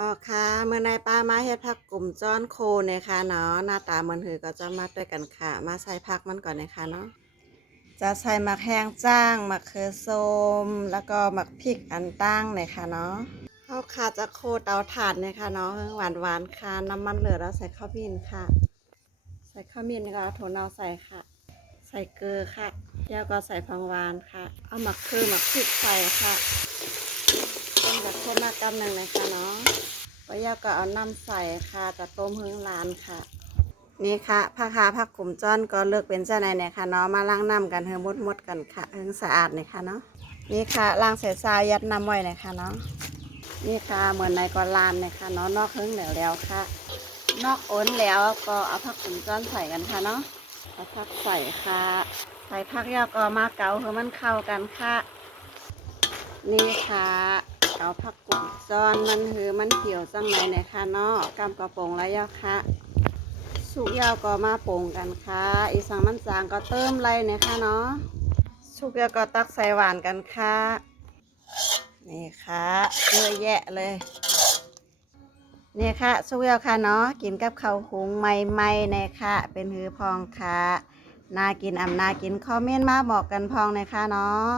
อ๋อค่ะเมื่อนายป้ามาเฮ็ดผักกลุ่มจ้อนโคเนี่ยค่ะเนาะหน้าตาเหมือนหือก็จะมาด้วยกันค่ะ มาใส่ผักมันก่อนนะคะเนาะจะใส่หมักแห้งจ้างหมักเขือส้มแล้วก็หมักพริกอันตั้งเนี่ยค่ะเนาะข้าวขาจะโคเตาถ่านเนี่ยค่ะเนาะหวานหวานค่ะน้ำมันเหลือแล้วใส่ข้าวมิ้นค่ะ ใส่ข้าวมิ้นก็ถั่วเน่าใส่ค่ะ ใส่เกลือค่ะแล้วก็ใส่ผังหวานค่ะ เอาหมักคือหมักพริกใส่ค่ะ ต้มกับโคตรมากำหนึ่งเลยค่ะเนาะปยาก็เอาน้ำใส่ค่ะจะต้มหึงลานค่ะ นี่ค่ะผ้าคาผ้ากลุ่มจ้อนก็เลือกเป็นเจ้าในเนี่ยค่ะเนาะมาล้างน้ำกันเฮงมดมดๆกันค่ะเฮงสะอาดเนี่ยค่ะเนาะนี่ค่ะล้างเศษทรายยัดน้ำไว้เลยค่ะเนาะนี่ค่ะเหมือนในกอลานเนี่ยค่ะเนาะนอกเฮงแล้วแล้วค่ะ นอกโอนแล้วก็เอาผักกลุ่มจ้อนใส่กันค่ะเนาะเอาผักใส่ค่ะ ใส่ผักยาก็มาเกาให้มันเข้ากันค่ะนี่ค่ะ เอาผักกุ่มซ้อนมันหือมันเขียวจังไหนเนี่ยค่ะเนาะกำกระโปรงแล้วยาค่ะ สุกยาวก็มาโป่งกันค่ะ อีสังมันจางก็เติมไรเนี่ยค่ะเนาะสุกยาวก็ตักใส่หวานกันค่ะ นี่ค่ะเยอะแยะเลยนี่ค่ะสุกยาวค่ะเนาะกินกับข้าวหุงใหม่ๆเนี่ยค่ะ เป็นหือพองค่ะน่ากินอ่ำน่ากินคอมเมนต์มาบอกกันพองเลยคะเนาะ